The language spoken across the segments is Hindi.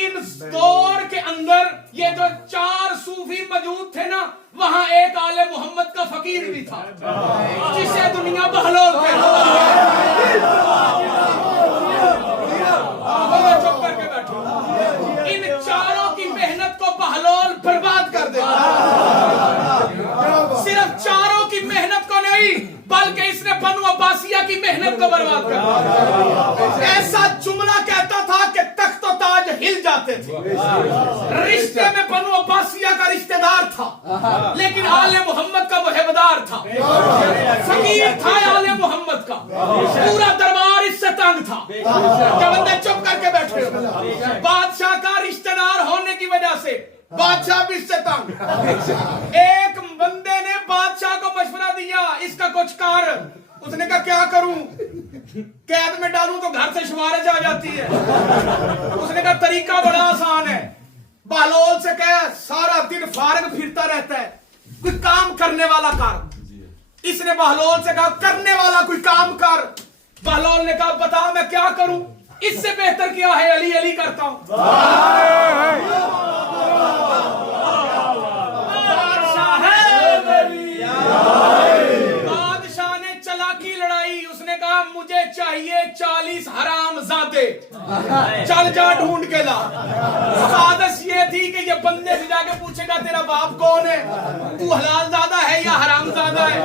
इन दौर के अंदर ये जो 4 सूफी मौजूद थे ना, वहां एक आले मोहम्मद का फकीर भी था जिसे दुनिया बहलोल कहती। चुप करके बैठो। इन चारों की मेहनत को बहलोल बर्बाद कर देगा। सिर्फ चारों की मेहनत को नहीं, बल्कि इसने बनु अब्बासिया की मेहनत को बर्बाद कर दिया। ऐसा जुमला कहता था कि तख्त और ताज हिल जाते थे। रिश्ते में बनु अब्बासिया का रिश्तेदार था, लेकिन आले मोहम्मद का मुहिबदार था, फकीर था आले मोहम्मद का। पूरा दरबार इससे तंग था। जब बंदे चुप करके बैठे हो, बादशाह का रिश्तेदार होने की वजह से बादशाह भी इससे तंग। एक बंदे ने बादशाह को मशवरा दिया, इसका कुछ कर। उसने कहा क्या करूं, कैद में डालूं तो घर से सिफारिश आ जाती है। उसने कहा तरीका बड़ा आसान है, बहलोल से कह सारा दिन फारग फिरता रहता है, कोई काम करने वाला कर। इसने बहलोल से कहा करने वाला कोई काम कर। बहलोल ने कहा बता मैं क्या करूं, इससे बेहतर क्या है, अली अली करता हूं। बादशाह ने चालाकी लड़ाई। उसने कहा मुझे चाहिए 40 हरामजादे, चल जा ढूंढ के ला। साजिश ये थी कि ये बंदे से जाके पूछेगा तेरा बाप कौन है, तू हलालजादा है या हरामजादा है।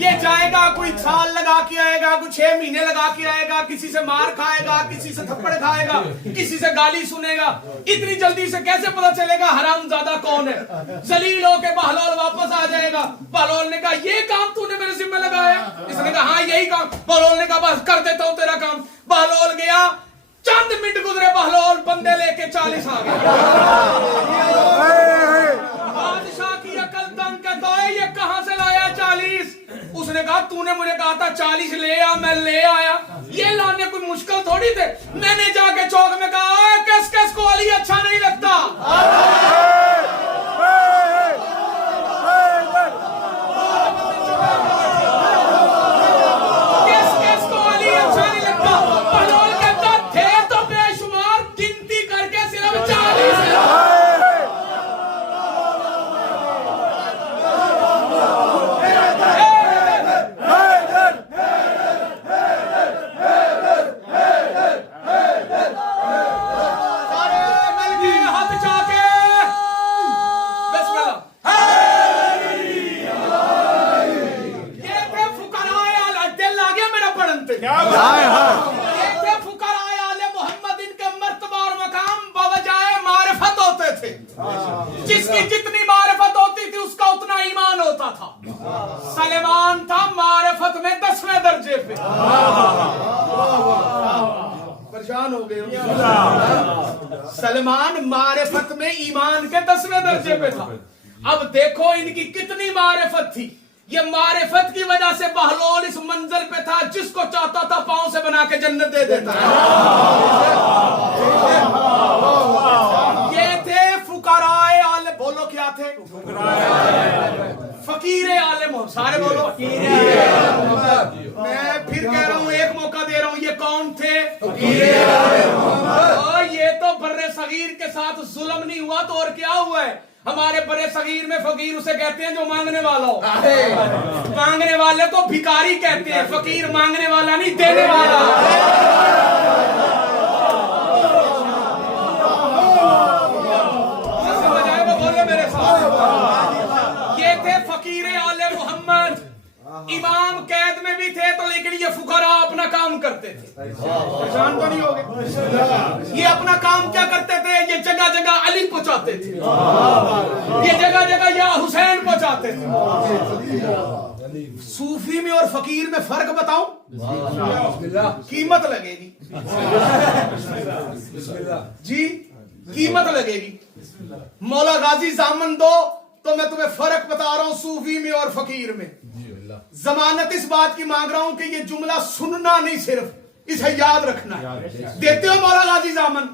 ये जाएगा, कोई साल लगा के आएगा, कोई 6 महीने लगा के आएगा, किसी से मार खाएगा, किसी से थप्पड़ खाएगा, किसी से गाली सुनेगा। इतनी जल्दी से कैसे पता चलेगा हरामजादा कौन है। जलील होके बहलोल वापस आ जाएगा। बहलोल ने कहा ये काम तूने मेरे जिम्मे लगाया। इसने कहा हाँ यही काम। बहलोल ने कहा बस कर देता हूं तेरा काम। बहलोल गया, चंद मिनट गुजरे, बहलोल बंदे लेके 40 आ गए। बादशाह की अकल तंग कहता है ये कहां से लाया 40। उसने कहा तूने मुझे कहा था 40 ले आ, मैं ले आया। ये लाने कोई मुश्किल थोड़ी थे। मैंने जाके चौक में कहा किस किस को अली अच्छा नहीं लगता। किस किस को अली अच्छा नहीं लगता। बहलोल कहता थे तो बेशुमार, गिनती करके सिर्फ 40 जिसकी जितनी मारिफत होती थी उसका उतना ईमान होता था। सलेमान था मारिफत में 10वें दर्जे पे। परेशान हो गए। सलमान मारिफत में ईमान के 10वें दर्जे पे था। अब देखो इनकी कितनी मारिफत थी। ये मारिफत की वजह से बहलोल इस मंजिल पे था, जिसको चाहता था पांव से बना के जन्नत दे देता। ये थे फुकराए आले, बोलो क्या थे, फकीर आले मोहम्मद। सारे बोलो मैं फिर कह रहा हूं, एक मौका दे रहा हूं। ये कौन थे, फकीर आले मोहम्मद। ये तो बर्रे सगीर के साथ जुल्म नहीं हुआ तो और क्या हुआ है। हमारे बड़े सगीर में फकीर उसे कहते हैं जो मांगने वाला हो। मांगने वाले को भिखारी कहते हैं, फकीर मांगने वाला नहीं, देने वाला। समझ आएगा, बोले मेरे साथ। ये थे फकीर आले मोहम्मद। इमाम कैद में भी थे तो, लेकिन ये फुकरा अपना काम करते थे। परेशान तो नहीं हो गए। ये अपना काम क्या करते थे, ये जगह जगह अली पहुंचाते थे, ये जगह जगह या हुसैन पहुंचाते थे। सूफी में और फकीर में फर्क बताऊं, कीमत लगेगी जी, कीमत लगेगी। मौला गाजी जामन दो तो मैं तुम्हें फर्क बता रहा हूं सूफी में और फकीर में। जमानत इस बात की मांग रहा हूं कि ये जुमला सुनना नहीं, सिर्फ इसे याद रखना है। देते हो मौला गाजी जामन।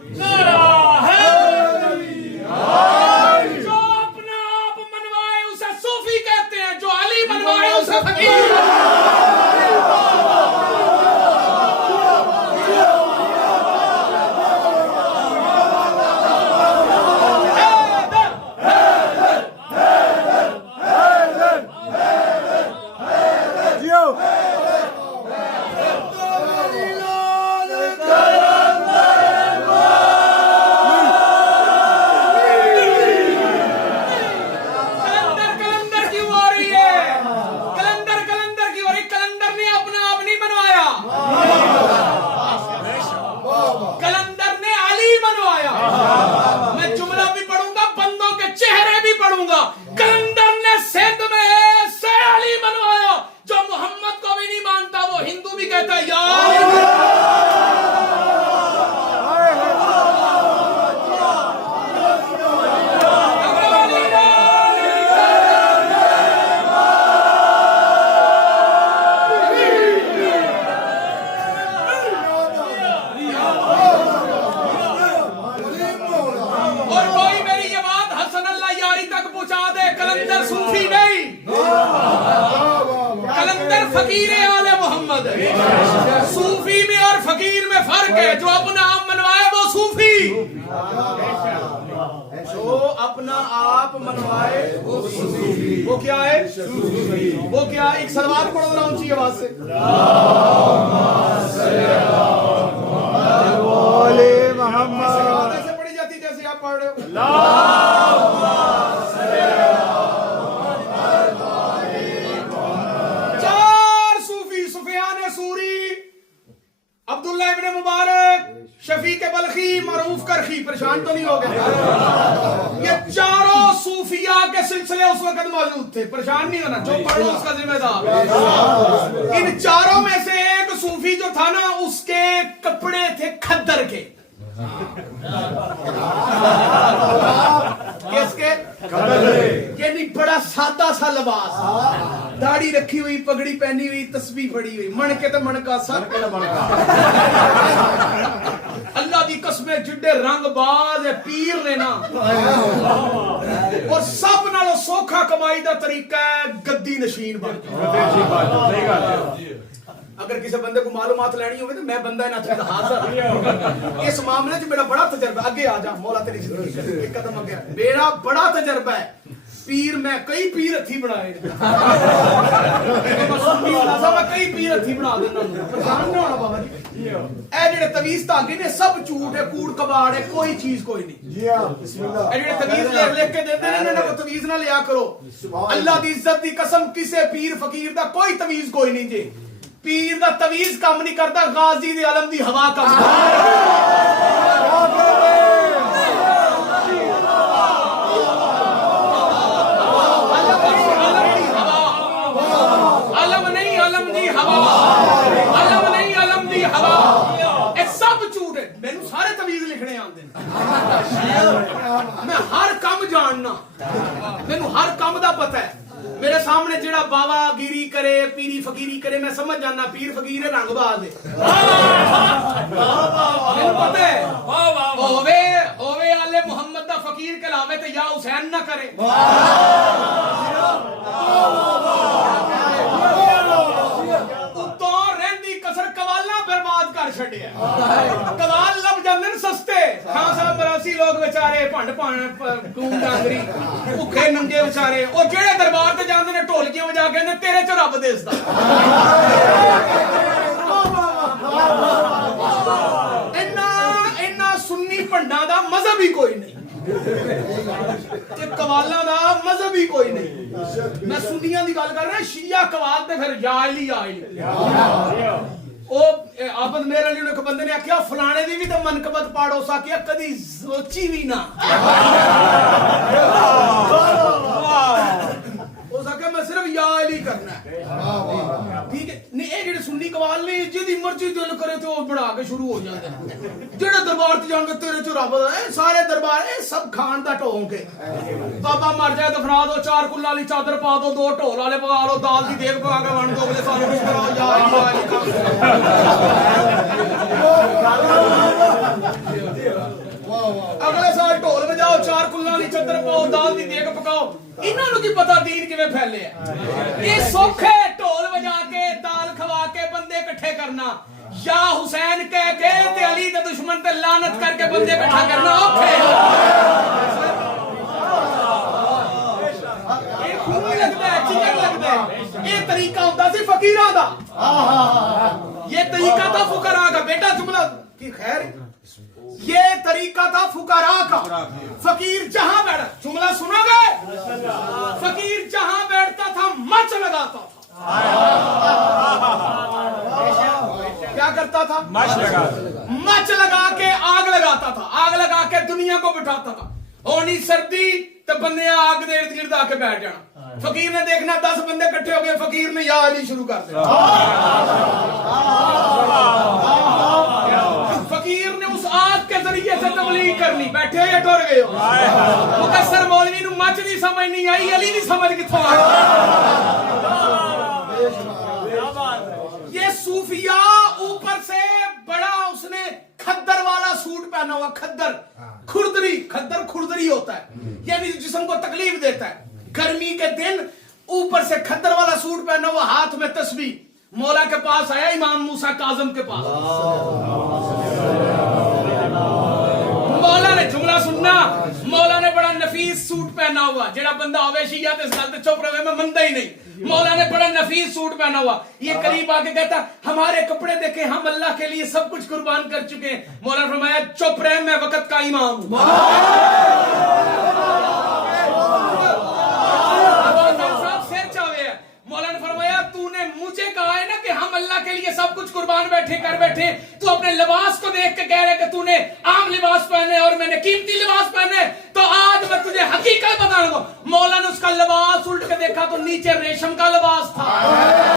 जो अपना आप मनवाए उसे सूफी कहते हैं, जो अली मनवाए उसे फकीर। फकीर आले मोहम्मद है। सूफी में और फकीर में फर्क है। जो अपना आप मनवाए वो सूफी, जो अपना आप मनवाए वो क्या है? वो क्या? एक सलवात पढ़ो जरा ऊंची आवाज से। ऐसे पढ़ी जाती जैसे आप पढ़ रहे हो। चार सूफी, सुफियान सूरी, अब्दुल्ला इब्ने मुबारक, शफीक बल्खी, मरूफ करखी, परेशान तो नहीं हो गए? ये चारों सूफिया के सिलसिले उस वक्त मौजूद थे। परेशान नहीं होना, जो पढ़ो उसका जिम्मेदार। इन चारों में से एक सूफी जो था ना, उसके कपड़े थे खद्दर के। किसके? यानी बड़ा सादा सा लिबास, दाढ़ी रखी हुई, पगड़ी पहनी हुई, तस्बीह पड़ी हुई, मणके तो मणका, सर के मणका। अल्लाह दी कसमें जिड्डे रंगबाज है पीर ने ना। और सब नालों सौखा कमाई दा तरीका है गद्दी नशीन बन के। अगर किसी बंदे को मालूमात लेनी हो तो मैं बंदा इन्हें हाजिर। इस मामले में मेरा बड़ा तजर्बा, आगे आ जा मौला तेरी जिंदगी एक कदम आगे। मेरा बड़ा तजर्बा है पीर, मैं कई पीर हथी बनाए। मैं कई पीर हथी बना देना। परेशान ना होना बाबा जी। ए जेड़े तवीज धागे ने सब झूठ है, कूड़ कबाड़ है, कोई चीज कोई नहीं। ए जेड़े तवीज लिख के देते हैं इन्हां को तवीज ना लिया करो। अल्लाह दी इज्जत दी कसम, किसे पीर फकीर दा कोई तवीज कोई नहीं जी। पीर दा तवीज काम नहीं करता, गाजी दी आलम दी हवा काम आलम नहीं, आलम दी हवा, आलम नहीं, आलम दी हवा। ये सब झूठ है। मैनू सारे तवीज लिखने आंदे, मैं हर काम जानना, मैनू हर काम दा पता है। मेरे सामने जेड़ा बाबा गिरी करे, पीरी फकीरी करे, मैं समझ जाना पीर फकीर है, रंगबाज है। मैनू पता है होवे आले मोहम्मद दा फकीर कहलावे ते या हुसैन ना करे। उतों रहंदी कसर कवाला बर्बाद कर छड़िया। कवाल लब जांदे ने सस्ते, खां साहब बरासी लोग बेचारे भंड भाण टूम डांगरी भुखे नंगे बेचारे, ओ जेड़े दरबार ते जांदे ने ढोलकियां वजा के तेरे च रब देसदा। इन्ना सुन्नी भंडा दा मजहब ही कोई नहीं, कवाला दा मजहब ही कोई नहीं। मैं सुन्नियां दी गल कर रहा, शिया कवाल ते फिर याली ओ आपद मेरे लिए एक बंदे ने आख्या फलाने दी भी तो मनकबत पाड़ो सा किया, कदी सोची भी ना। हो सके मैं सिर्फ या अली करना है, ठीक है। नहीं ये जेडे सुन्नी कवाल ने जिदी मर्जी दिल करे तो बना के शुरू हो जाते हैं। जेडे दरबार ते जाके तेरे च रब है, सारे दरबार ए सब खान दा ढोंग है। बाबा मर जाए दफना दो, 4 कुल्ला वाली चादर पा दो, 2 ढोल वाले पका लो, दाल दी देग पका के वंड दो, अगले सारे कुछ कराओ या अगले साल ढोल बजाओ, 4 कुल्ला वाली चादर पाओ, दाल दी देग पकाओ। इन्हां नूं की पता दीन किवें फैले है। ये सौखे ढोल बजा के दाल खवा के बंदे इकट्ठे करना, या हुसैन कह के ते अली दे दुश्मन ते लानत करके बंदे इकट्ठा करना औखे। ये खून लगदा है, चिकन लगदा है। ये तरीका होंदा सी फकीरां दा, ये तरीका था फुकरा का। बेटा जुमला की खैर, ये तरीका था फुकरा का। फकीर जहां बैठा, जुमला सुनोगे, फकीर जहां बैठता था मच लगाता था। क्या करता था? मच लगा के आग लगाता था, आग लगा के दुनिया को बिठाता था। होनी सर्दी तो बंदे आग दे इर्द गिर्द आके बैठ जाना। फकीर ने देखना 10 बंदे इकट्ठे हो गए, फकीर ने या अली शुरू कर दिया। फकीर ने उस आग के जरिए से तबलीग करनी। बैठे या टुर गए हो? मुकस्सर मौलवी नूं मच दी समझ नहीं आई, अली दी समझ कित्थों आ? ये सूफिया ऊपर से बड़ा, उसने खद्दर वाला सूट पहना हुआ, खद्दर खुरदरी, खद्दर खुरदरी होता है यानी जिस्म को तकलीफ देता है। गर्मी के दिन ऊपर से खद्दर वाला सूट पहना हुआ, हाथ में तस्बीह, मौला के पास आया इमाम मूसा काज़म के पास। मौला ने जुमला सुनना, मौला ने बड़ा नफीस सूट पहना हुआ, जेड़ा बंदा होवे शिया ते इस गल ते चुप रहे, मैं मनदा ही नहीं। मौला ने बड़ा नफीस सूट पहना हुआ, ये करीब आके कहता हमारे कपड़े देखे, हम अल्लाह के लिए सब कुछ कुर्बान कर चुके हैं। मौला ने फरमाया चुप रहे, मैं वक्त का इमाम हूं। मौला ने फरमाया तूने मुझे कहा है ना कि हम अल्लाह के लिए सब कुछ कुर्बान कर बैठे, तू अपने लिबास को देख के कह रहे कि तूने आम लिबास पहने और मैंने कीमती लिबास पहने, तो आज मैं तुझे हकीकत बताऊंगा। मौला ने उसका लिबास उल्ट के देखा तो नीचे रेशम का लिबास था।